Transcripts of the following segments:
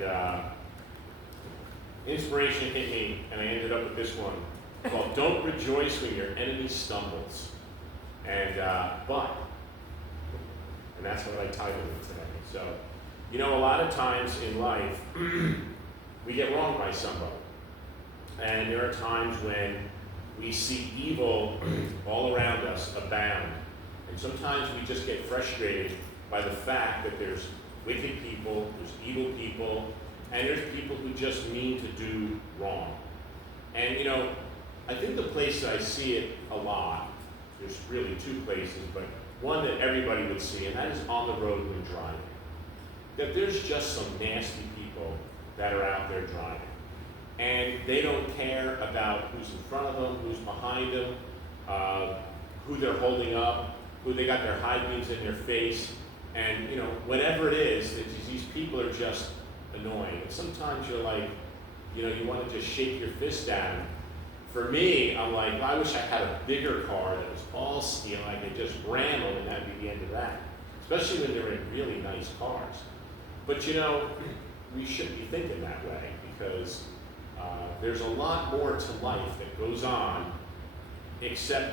and inspiration hit me, and I ended up with this one called "Don't Rejoice When Your Enemy Stumbles." And that's what I titled it today. So, you know, a lot of times in life, we get wronged by somebody. And there are times when we see evil all around us abound. And sometimes we just get frustrated by the fact that there's wicked people, there's evil people, and there's people who just mean to do wrong. And you know, I think the place that I see it a lot, there's really two places, but one that everybody would see, and that is on the road when driving. That there's just some nasty people that are out there driving. And they don't care about who's in front of them, who's behind them, who they're holding up, who they got their high beams in their face. And you know, whatever it is, these people are just annoying. And sometimes you're like, you know, you want to just shake your fist at them. For me, I'm like, well, I wish I had a bigger car that was all steel. I could just ram them and that'd be the end of that. Especially when they're in really nice cars. But you know, we shouldn't be thinking that way because there's a lot more to life that goes on except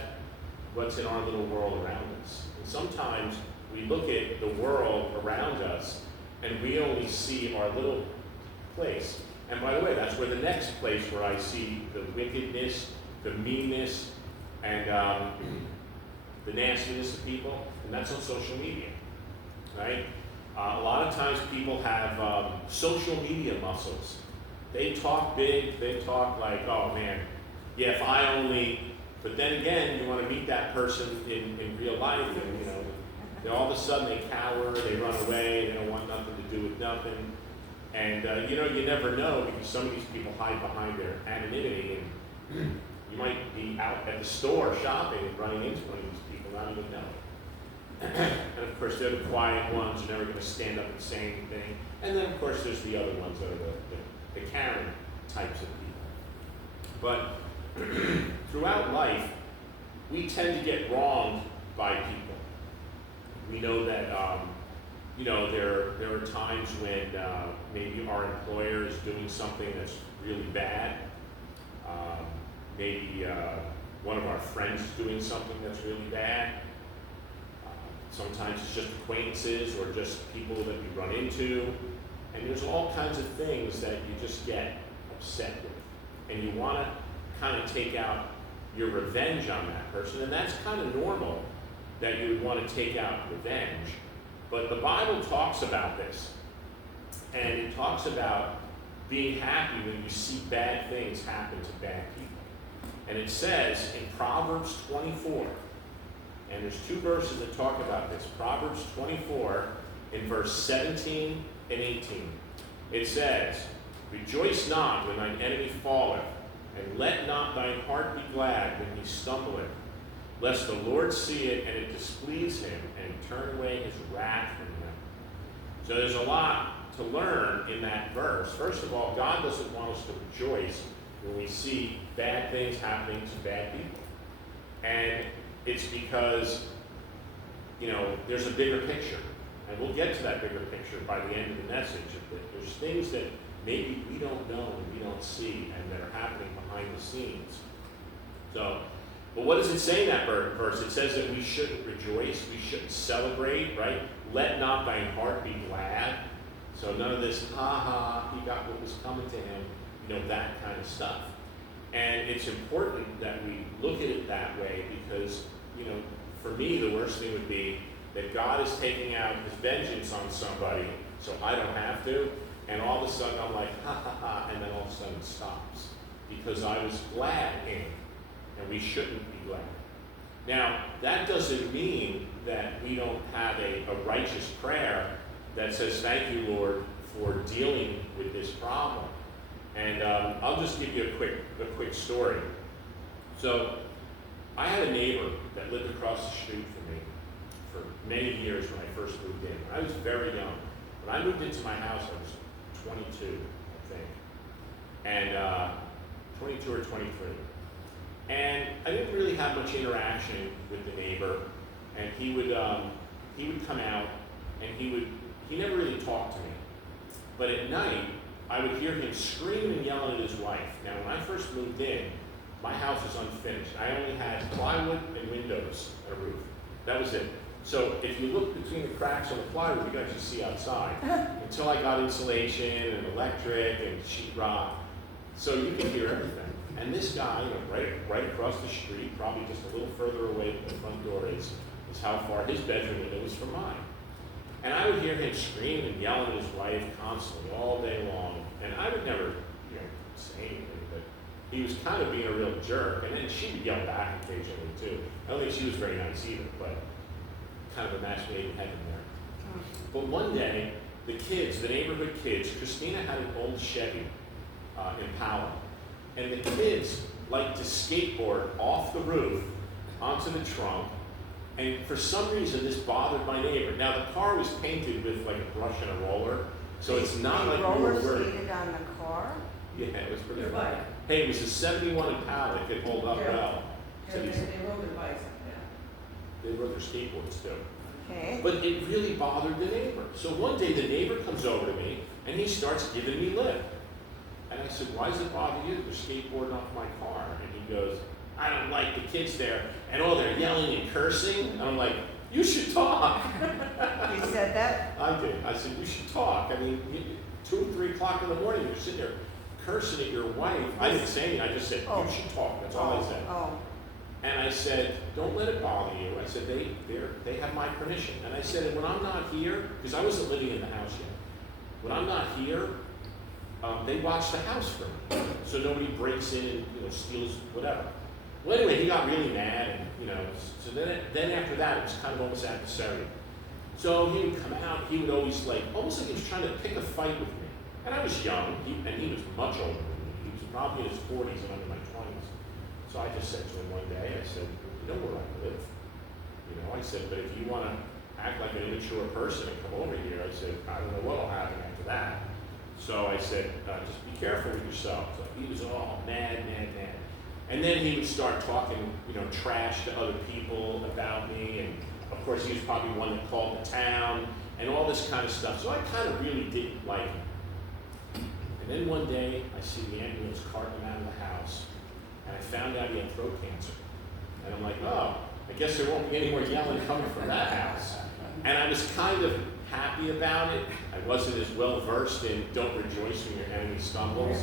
what's in our little world around us. And sometimes we look at the world around us and we only see our little place. And by the way, that's where the next place where I see the wickedness, the meanness, and the nastiness of people, and that's on social media, right? A lot of times people have social media muscles. They talk big, they talk like, oh man, yeah, if I only, but then again, you want to meet that person in real life, and you know, then all of a sudden they cower, they run away, they don't want nothing to do with nothing. And you know, you never know because some of these people hide behind their anonymity, and you might be out at the store shopping and running into one of these people, not even know it. And of course, they're the quiet ones, you're never going to stand up and say anything. And then of course, there's the other ones that are the Karen types of people. But throughout life, we tend to get wronged by people. We know that you know, there are times when maybe our employer is doing something that's really bad. Maybe one of our friends is doing something that's really bad. Sometimes it's just acquaintances or just people that we run into. And there's all kinds of things that you just get upset with. And you want to kind of take out your revenge on that person. And that's kind of normal that you would want to take out revenge. But the Bible talks about this. And it talks about being happy when you see bad things happen to bad people. And it says in Proverbs 24, and there's two verses that talk about this. Proverbs 24 in verse 17 and 18. It says, "Rejoice not when thine enemy falleth, and let not thine heart be glad when he stumbleth, lest the Lord see it and it displease him, and turn away his wrath from him." So there's a lot to learn in that verse. First of all, God doesn't want us to rejoice when we see bad things happening to bad people. And it's because, you know, there's a bigger picture. And we'll get to that bigger picture by the end of the message. There's things that maybe we don't know and we don't see and that are happening behind the scenes. So, but what does it say in that verse? It says that we shouldn't rejoice, we shouldn't celebrate, right? Let not thine heart be glad. So none of this, ha ha, he got what was coming to him, you know, that kind of stuff. And it's important that we look at it that way because, you know, for me, the worst thing would be that God is taking out his vengeance on somebody so I don't have to, and all of a sudden I'm like, ha ha ha, and then all of a sudden it stops because I was glad in it, and we shouldn't be glad. Now, that doesn't mean that we don't have a righteous prayer that says, thank you, Lord, for dealing with this problem. And I'll just give you a quick story. So I had a neighbor that lived across the street from me for many years when I first moved in. I was very young. When I moved into my house, I was 22, I think. And 22 or 23. And I didn't really have much interaction with the neighbor. And he would come out and he never really talked to me. But at night, I would hear him screaming and yelling at his wife. Now, when I first moved in, my house was unfinished. I only had plywood and windows and a roof. That was it. So if you look between the cracks on the plywood, you can actually see outside. Until I got insulation and electric and sheetrock, so you could hear everything. And this guy, right across the street, probably just a little further away from the front door is how far his bedroom window was from mine. And I would hear him scream and yelling at his wife constantly all day long. And I would never, say anything, but he was kind of being a real jerk. And then she would yell back occasionally too. I don't think she was very nice either, but kind of a match made in heaven there. But one day, the neighborhood kids, Christina had an old Chevy Impala, and the kids liked to skateboard off the roof onto the trunk, and for some reason this bothered my neighbor. Now the car was painted with like a brush and a roller, so it's not like we were worried. Roller skated on the car? Yeah, it was pretty Their fun. bike. Hey, it was a 71 Impala, it could hold up Yeah. well. Yeah, So they these- rode their bikes, they rode their skateboards too. Okay. But it really bothered the neighbor. So one day the neighbor comes over to me and he starts giving me lip. And I said, why does it bother you? They're skateboarding off my car. And he goes, I don't like the kids there. And they're yelling and cursing. And I'm like, you should talk. You said that? I did. I said, you should talk. I mean, 2 or 3 o'clock in the morning, you're sitting there cursing at your wife. I didn't say anything. I just said, Oh. you should talk. That's all I said. Oh. And I said, don't let it bother you. I said, they have my permission. And I said, when I'm not here, because I wasn't living in the house yet, when I'm not here, they watch the house for me. So nobody breaks in and, steals whatever. Well, anyway, he got really mad, and, so then after that, it was kind of almost adversarial. So he would come out, he would always almost like he was trying to pick a fight with me. And I was young, and he was much older than me. He was probably in his 40s and I'm in my 20s. So I just said to him one day, I said, you know where I live. I said, but if you want to act like an immature person and come over here, I said, I don't know what will happen after that. So I said, just be careful with yourself. So he was all mad. And then he would start talking, trash to other people about me. And of course, he was probably one that called the town and all this kind of stuff. So I kind of really didn't like him. And then one day, I see the ambulance carting him out of the house. And I found out he had throat cancer. And I'm like, oh, I guess there won't be any more yelling coming from that house. And I was kind of happy about it. I wasn't as well versed in don't rejoice when your enemy stumbles.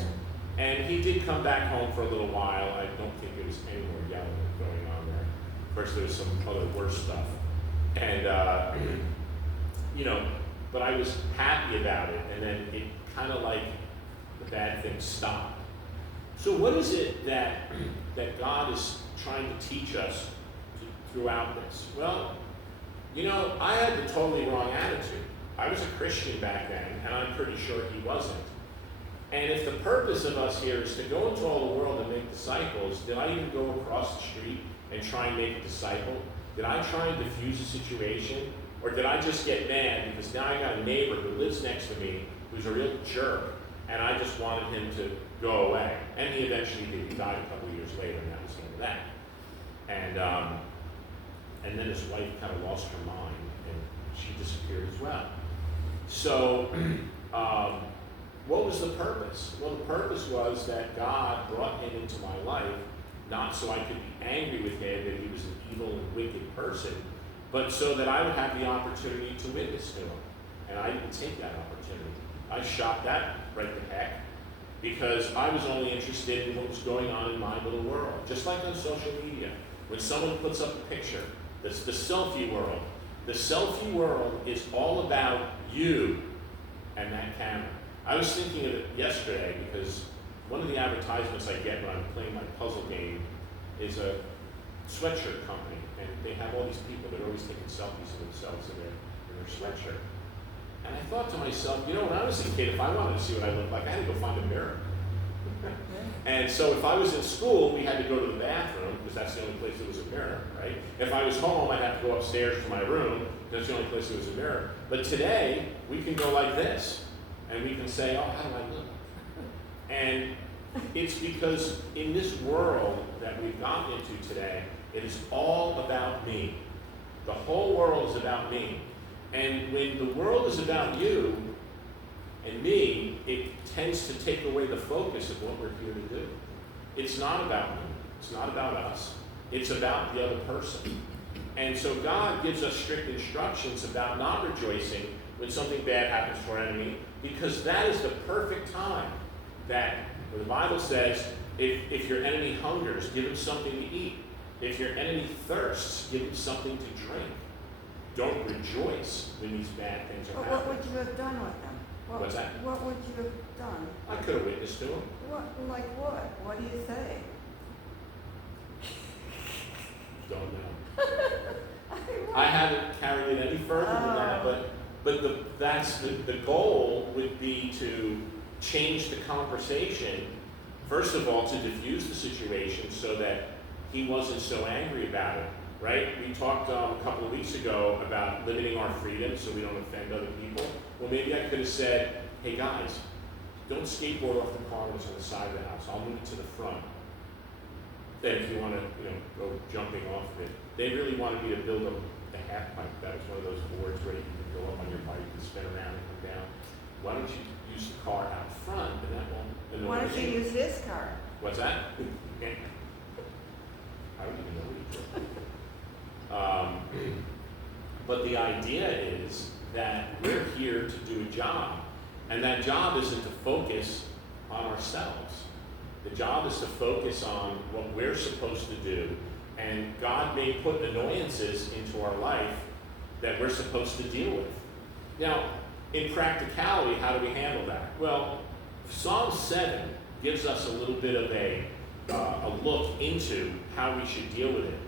And he did come back home for a little while. I don't think there was any more yelling going on there. Of course, there was some other worse stuff. And, but I was happy about it. And then it kind of the bad things stopped. So what is it that God is trying to teach us throughout this? Well, I had the totally wrong attitude. I was a Christian back then, and I'm pretty sure he wasn't. And if the purpose of us here is to go into all the world and make disciples, did I even go across the street and try and make a disciple? Did I try and diffuse a situation? Or did I just get mad because now I got a neighbor who lives next to me who's a real jerk, and I just wanted him to go away? And he eventually did. He died a couple of years later, and that was the end of that. And then his wife kind of lost her mind, and she disappeared as well. So, what was the purpose? Well, the purpose was that God brought him into my life, not so I could be angry with him that he was an evil and wicked person, but so that I would have the opportunity to witness to him. And I didn't take that opportunity. I shot that right the heck, because I was only interested in what was going on in my little world. Just like on social media, when someone puts up a picture, that's the selfie world. The selfie world is all about you and that camera. I was thinking of it yesterday because one of the advertisements I get when I'm playing my puzzle game is a sweatshirt company, and they have all these people that are always taking selfies of themselves in their sweatshirt. And I thought to myself, when I was a kid, if I wanted to see what I looked like, I had to go find a mirror. And so if I was in school, we had to go to the bathroom, because that's the only place there was a mirror, right? If I was home, I'd have to go upstairs to my room, that's the only place there was a mirror. But today, we can go like this, and we can say, oh, how do I look? And it's because in this world that we've gotten into today, it is all about me. The whole world is about me. And when the world is about you, And me, it tends to take away the focus of what we're here to do. It's not about me. It's not about us. It's about the other person. And so God gives us strict instructions about not rejoicing when something bad happens to our enemy, because that is the perfect time that, where the Bible says, if your enemy hungers, give him something to eat. If your enemy thirsts, give him something to drink. Don't rejoice when these bad things are But happening. what would you have done with them? What's that? What would you have done? I could have witnessed to him. What, like what? What do you say? Don't know. I haven't carried it any further than that, but that's the goal would be to change the conversation. First of all, to diffuse the situation so that he wasn't so angry about it, right? We talked a couple of weeks ago about limiting our freedom so we don't offend other people. Well, maybe I could have said, hey guys, don't skateboard off the car that's on the side of the house. I'll move it to the front. Then if you want to, go jumping off of it. They really wanted me to build a half pipe. That was one of those boards where you can go up on your bike and spin around and come down. Why don't you use the car out front and that won't annoy Why don't you use his car? What's that? I don't even know what you're doing. But the idea is that we're here to do a job, and that job isn't to focus on ourselves. The job is to focus on what we're supposed to do, and God may put annoyances into our life that we're supposed to deal with. Now, in practicality, how do we handle that? Well, Psalm 7 gives us a little bit of a look into how we should deal with it.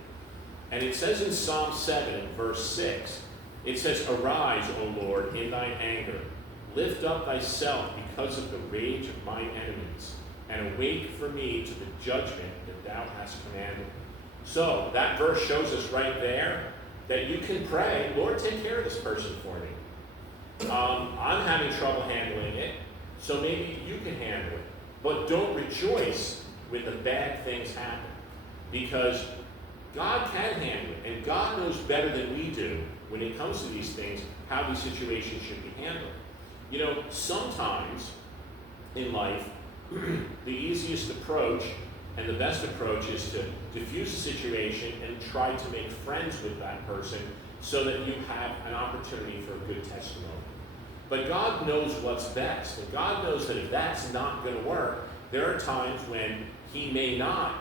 And it says in Psalm 7, verse 6, it says, "Arise, O Lord, in thine anger. Lift up thyself because of the rage of mine enemies, and awake for me to the judgment that thou hast commanded." So that verse shows us right there that you can pray, Lord, take care of this person for me. I'm having trouble handling it, so maybe you can handle it. But don't rejoice when the bad things happen, because God can handle it, and God knows better than we do when it comes to these things, how these situations should be handled. Sometimes in life, the easiest approach and the best approach is to diffuse the situation and try to make friends with that person so that you have an opportunity for a good testimony. But God knows what's best, and God knows that if that's not going to work, there are times when He may not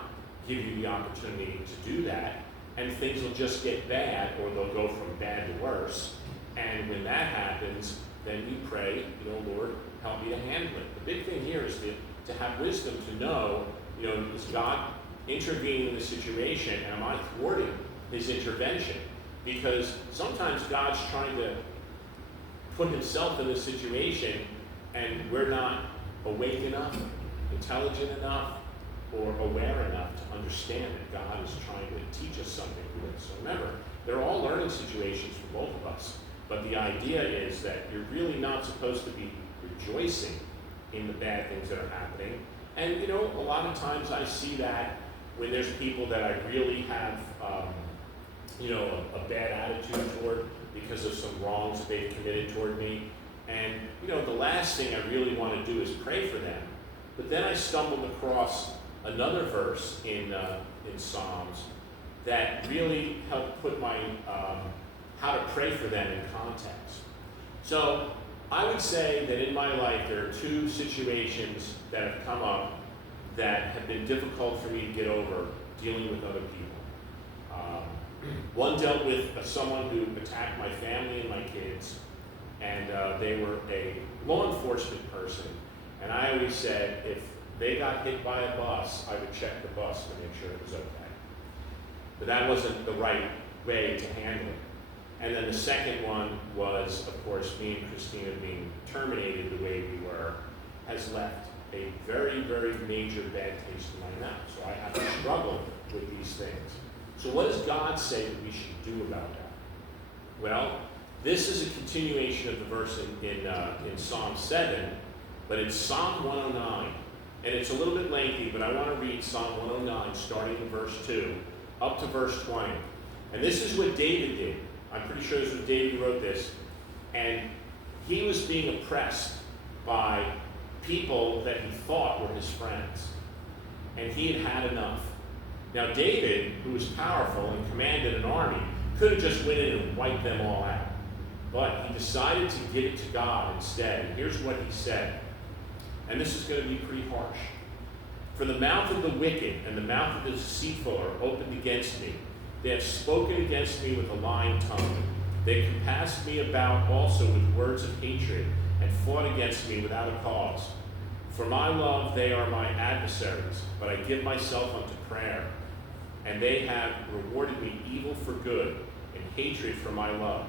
give you the opportunity to do that, and things will just get bad, or they'll go from bad to worse. And when that happens, then you pray, Lord, help me to handle it. The big thing here is to have wisdom to know, is God intervening in the situation, and am I thwarting His intervention? Because sometimes God's trying to put Himself in this situation, and we're not awake enough, intelligent enough, or aware enough to understand that God is trying to teach us something through it. So remember, they're all learning situations for both of us. But the idea is that you're really not supposed to be rejoicing in the bad things that are happening. And a lot of times I see that when there's people that I really have, a bad attitude toward because of some wrongs that they've committed toward me. And, the last thing I really want to do is pray for them. But then I stumbled across another verse in Psalms that really helped put my how to pray for them in context. So I would say that in my life there are two situations that have come up that have been difficult for me to get over dealing with other people. One dealt with someone who attacked my family and my kids, and they were a law enforcement person. And I always said, if they got hit by a bus, I would check the bus to make sure it was okay. But that wasn't the right way to handle it. And then the second one was, of course, me and Christina being terminated the way we were, has left a very, very major bad taste in my mouth. So I have to struggle with these things. So what does God say that we should do about that? Well, this is a continuation of the verse in Psalm 7, but it's Psalm 109. And it's a little bit lengthy, but I want to read Psalm 109, starting in verse 2, up to verse 20. And this is what David did. I'm pretty sure this was David who wrote this. And he was being oppressed by people that he thought were his friends. And he had had enough. Now David, who was powerful and commanded an army, could have just went in and wiped them all out. But he decided to give it to God instead. And here's what he said. And this is going to be pretty harsh. For the mouth of the wicked and the mouth of the deceitful are opened against me. They have spoken against me with a lying tongue. They compassed me about also with words of hatred and fought against me without a cause. For my love they are my adversaries, but I give myself unto prayer. And they have rewarded me evil for good and hatred for my love.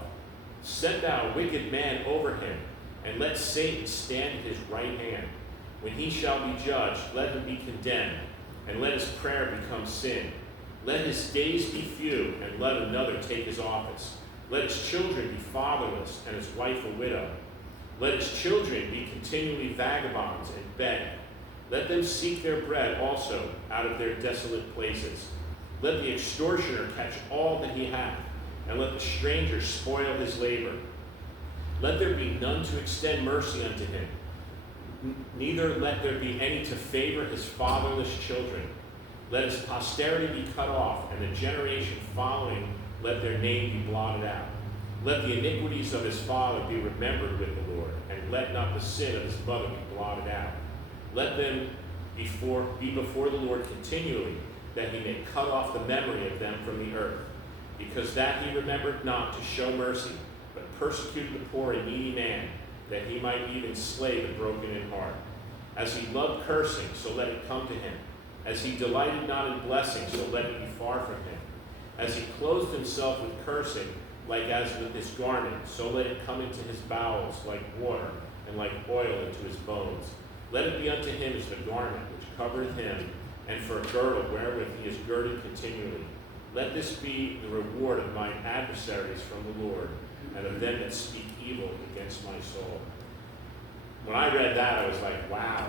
Set thou a wicked man over him, and let Satan stand at his right hand. When he shall be judged, let him be condemned, and let his prayer become sin. Let his days be few, and let another take his office. Let his children be fatherless, and his wife a widow. Let his children be continually vagabonds and beg. Let them seek their bread also out of their desolate places. Let the extortioner catch all that he hath, and let the stranger spoil his labor. Let there be none to extend mercy unto him, neither let there be any to favor his fatherless children. Let his posterity be cut off, and the generation following let their name be blotted out. Let the iniquities of his father be remembered with the Lord, and let not the sin of his mother be blotted out. Let them be before the Lord continually, that he may cut off the memory of them from the earth. Because that he remembered not to show mercy, but persecuted the poor and needy man, that he might even slay the broken in heart. As he loved cursing, so let it come to him. As he delighted not in blessing, so let it be far from him. As he clothed himself with cursing, like as with his garment, so let it come into his bowels like water, and like oil into his bones. Let it be unto him as the garment which covereth him, and for a girdle wherewith he is girded continually. Let this be the reward of mine adversaries from the Lord, and of them that speak evil against my soul. When I read that, I was like, wow.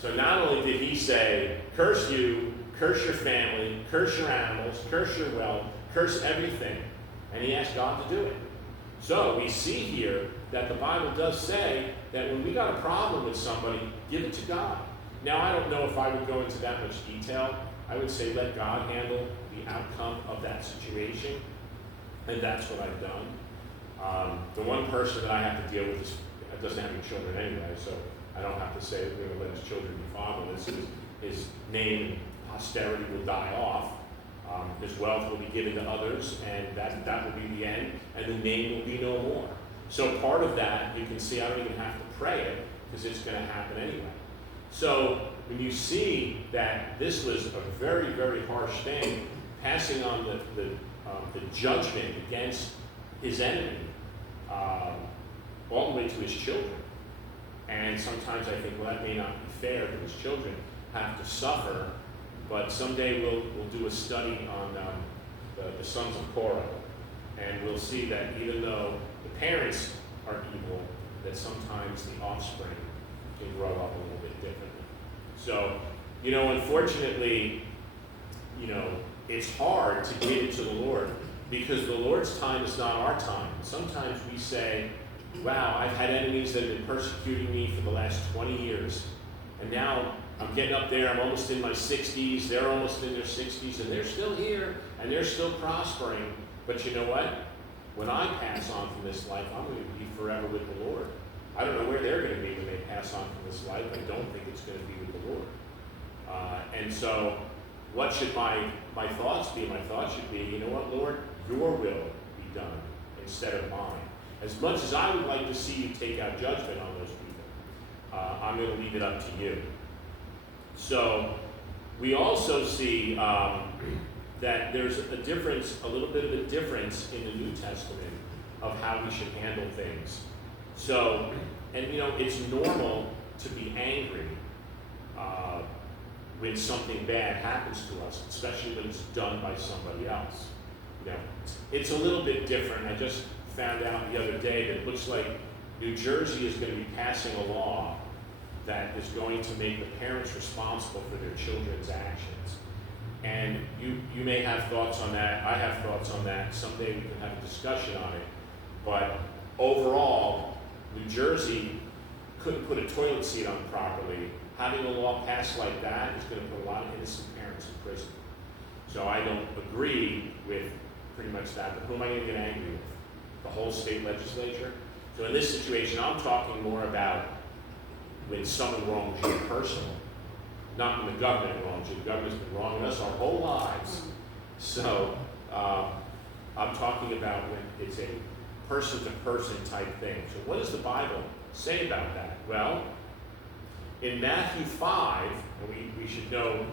So not only did he say, curse you, curse your family, curse your animals, curse your wealth, curse everything, and he asked God to do it. So we see here that the Bible does say that when we got a problem with somebody, give it to God. Now, I don't know if I would go into that much detail. I would say let God handle the outcome of that situation, and that's what I've done. The one person that I have to deal with doesn't have any children anyway, so I don't have to say we're going to let his children be fatherless. His name and posterity will die off. His wealth will be given to others, and that will be the end, and the name will be no more. So part of that, you can see I don't even have to pray it, because it's going to happen anyway. So when you see that this was a very, very harsh thing, passing on the judgment against his enemy, all the way to his children. And sometimes I think, well, that may not be fair that his children have to suffer, but someday we'll do a study on the sons of Korah, and we'll see that even though the parents are evil, that sometimes the offspring can grow up a little bit differently. So, unfortunately, it's hard to get into the Lord, because the Lord's time is not our time. Sometimes we say, wow, I've had enemies that have been persecuting me for the last 20 years, and now I'm getting up there, I'm almost in my 60s, they're almost in their 60s, and they're still here, and they're still prospering. But you know what? When I pass on from this life, I'm going to be forever with the Lord. I don't know where they're going to be when they pass on from this life. I don't think it's going to be with the Lord. And so, what should my thoughts be? My thoughts should be, you know what, Lord? Your will be done instead of mine. As much as I would like to see you take out judgment on those people, I'm going to leave it up to you. So, we also see that there's a little bit of a difference in the New Testament of how we should handle things. So, and it's normal to be angry when something bad happens to us, especially when it's done by somebody else. It's a little bit different. I just found out the other day that it looks like New Jersey is going to be passing a law that is going to make the parents responsible for their children's actions. And you may have thoughts on that. I have thoughts on that. Someday we can have a discussion on it. But overall, New Jersey couldn't put a toilet seat on properly, having a law passed like that is going to put a lot of innocent parents in prison. So I don't agree with pretty much that. But who am I going to get angry with? The whole state legislature? So in this situation, I'm talking more about when someone wrongs you personally, not when the government wrongs you. The government's been wronging us our whole lives. So I'm talking about when it's a person-to-person type thing. So what does the Bible say about that? Well, in Matthew 5, and we should know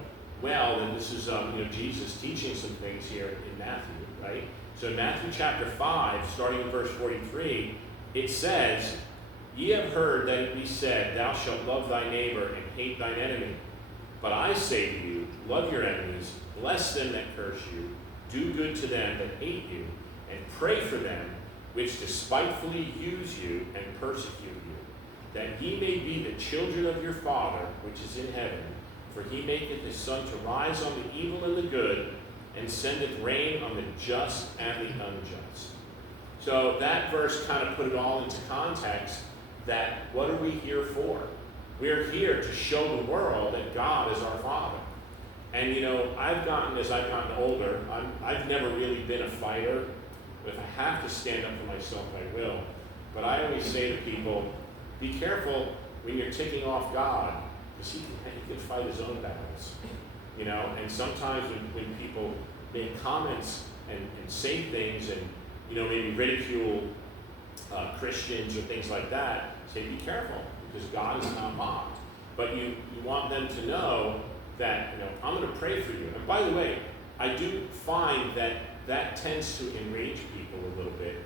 well that this is Jesus teaching some things here in Matthew, right? So in Matthew chapter 5, starting in verse 43, it says, "Ye have heard that it be said, Thou shalt love thy neighbor and hate thine enemy. But I say to you, love your enemies, bless them that curse you, do good to them that hate you, and pray for them which despitefully use you and persecute you, that ye may be the children of your Father which is in heaven. For he maketh his sun to rise on the evil and the good, and sendeth rain on the just and the unjust." So that verse kind of put it all into context that what are we here for? We're here to show the world that God is our Father. And as I've gotten older, I've never really been a fighter. If I have to stand up for myself, I will. But I always say to people, be careful when you're ticking off God, because he can fight his own battles. And sometimes when people make comments and say things and maybe ridicule Christians or things like that, say be careful, because God is not mocked. But you want them to know that I'm going to pray for you. And by the way, I do find that tends to enrage people a little bit.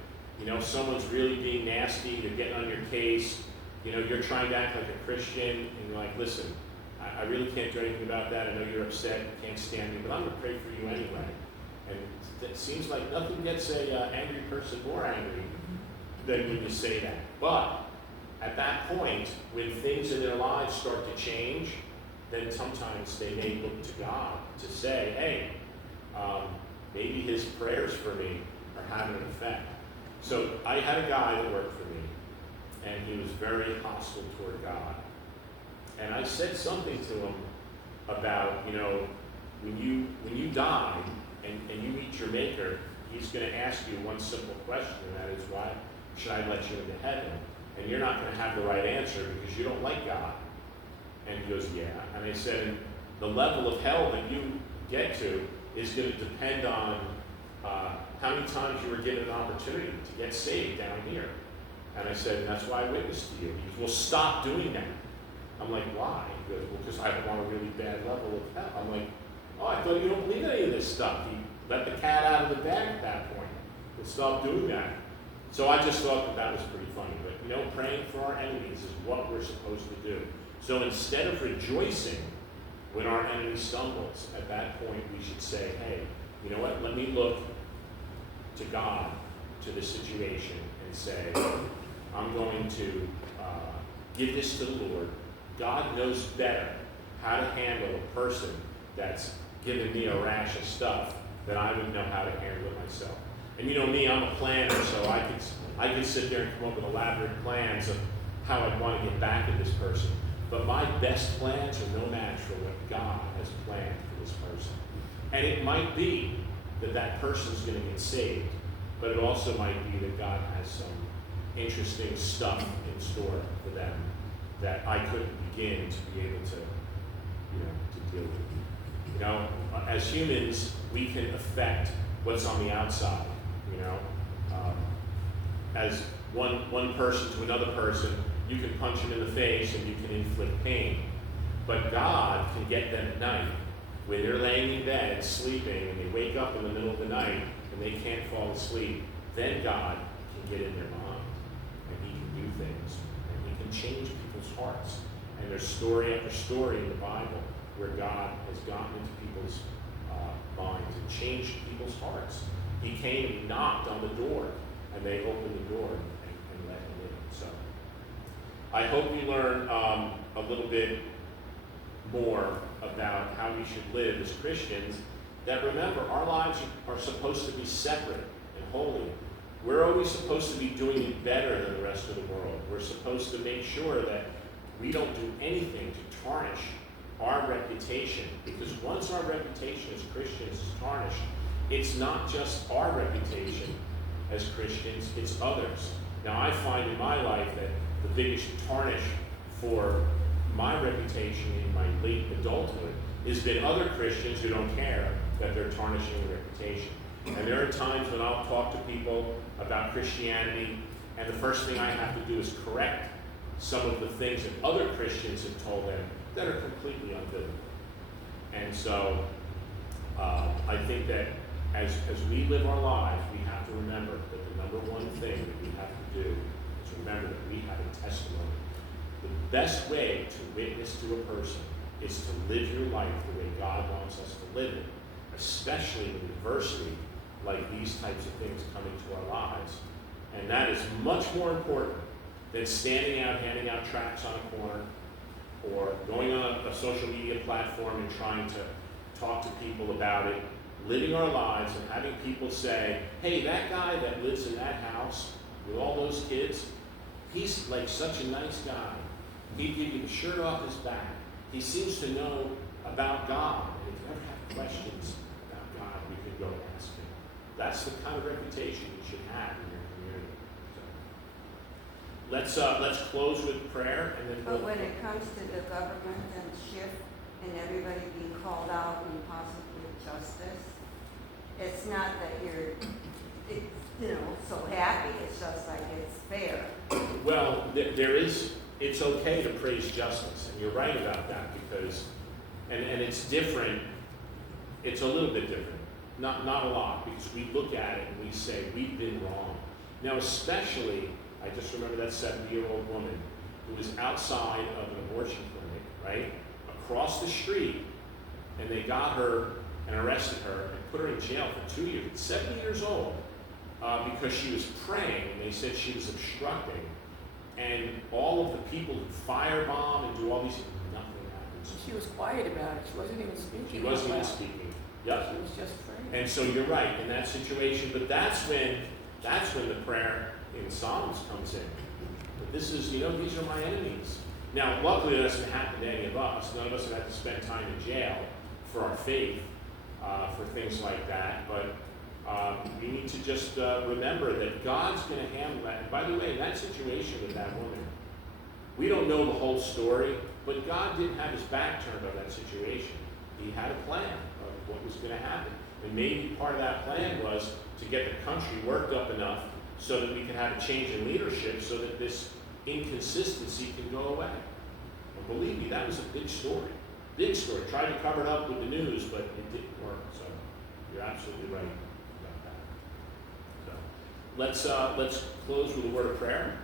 Someone's really being nasty, they're getting on your case. You're trying to act like a Christian, and you're like, listen, I really can't do anything about that. I know you're upset, you can't stand me, but I'm going to pray for you anyway. And it seems like nothing gets a angry person more angry than when you say that. But at that point, when things in their lives start to change, then sometimes they may look to God to say, hey, maybe his prayers for me are having an effect. So I had a guy that worked for me, and he was very hostile toward God. And I said something to him about, when you die and you meet your Maker, he's going to ask you one simple question, and that is, why should I let you into heaven? And you're not going to have the right answer because you don't like God. And he goes, yeah. And I said, the level of hell that you get to is going to depend on how many times you were given an opportunity to get saved down here. And I said, and that's why I witnessed to you. He goes, well, stop doing that. I'm like, why? He goes, well, because I want a really bad level of hell. I'm like, oh, I thought you don't believe any of this stuff. He let the cat out of the bag at that point. But stop doing that. So I just thought that was pretty funny. But praying for our enemies is what we're supposed to do. So instead of rejoicing when our enemy stumbles, at that point we should say, hey, you know what? Let me look to God, to the situation, and say, I'm going to give this to the Lord. God knows better how to handle a person that's given me a rash of stuff than I would know how to handle it myself. And me, I'm a planner, so I could sit there and come up with elaborate plans of how I'd want to get back at this person. But my best plans are no match for what God has planned for this person. And it might be that that person's going to get saved, but it also might be that God has some interesting stuff in store for them that I couldn't begin to be able to, to deal with. As humans, we can affect what's on the outside. As one person to another person, you can punch them in the face and you can inflict pain. But God can get them at night when they're laying in bed sleeping and they wake up in the middle of the night and they can't fall asleep. Then God can get in their mind and he can do things and he can change people's hearts. And there's story after story in the Bible where God has gotten into people's minds and changed people's hearts. He came and he knocked on the door, and they opened the door and let him in. So I hope we learn a little bit more about how we should live as Christians. That remember, our lives are supposed to be separate and holy we're always supposed to be doing it better than the rest of the world. We're supposed to make sure that we don't do anything to tarnish our reputation, because once our reputation as Christians is tarnished, it's not just our reputation as Christians, it's others. Now, I find in my life that the biggest tarnish for my reputation in my late adulthood has been other Christians who don't care that they're tarnishing their reputation. And there are times when I'll talk to people about Christianity, and the first thing I have to do is correct some of the things that other Christians have told them that are completely unbiblical. And so I think that as we live our lives, we have to remember that the number one thing that we have to do is remember that we have a testimony. The best way to witness to a person is to live your life the way God wants us to live it, especially in adversity like these types of things come into our lives. And that is much more important than standing out, handing out tracts on a corner, or going on a social media platform and trying to talk to people about it. Living our lives and having people say, hey, that guy that lives in that house with all those kids, he's like such a nice guy. He'd give you the shirt off his back. He seems to know about God. And if you ever have questions about God, we could go ask him. That's the kind of reputation you should have in your community. So, let's close with prayer, and then But when it comes to the government and shift and everybody being called out and possibly justice, it's not that you're, so happy. It's just like it's fair. Well, it's okay to praise justice, and you're right about that, because, and it's different, it's a little bit different, not a lot, because we look at it and we say, we've been wrong. Now, especially, I just remember that 70-year-old woman who was outside of an abortion clinic, right, across the street, and they got her and arrested her and put her in jail for 2 years, 70 years old, because she was praying, and they said she was obstructing. And all of the people who firebomb and do all these things, nothing happens. She was quiet about it. She wasn't even speaking. She wasn't even out loud. speaking. Yep. She was just praying. And so you're right in that situation, but that's when the prayer in Psalms comes in. But this is, these are my enemies. Now, luckily, it doesn't happen to any of us. None of us have had to spend time in jail for our faith, for things like that. But we need to just remember that God's going to handle that. And by the way, that situation with that woman, we don't know the whole story, but God didn't have his back turned on that situation. He had a plan of what was going to happen. And maybe part of that plan was to get the country worked up enough so that we could have a change in leadership so that this inconsistency can go away. And believe me, that was a big story. Big story. Tried to cover it up with the news, but it didn't work. So you're absolutely right about that. So let's close with a word of prayer.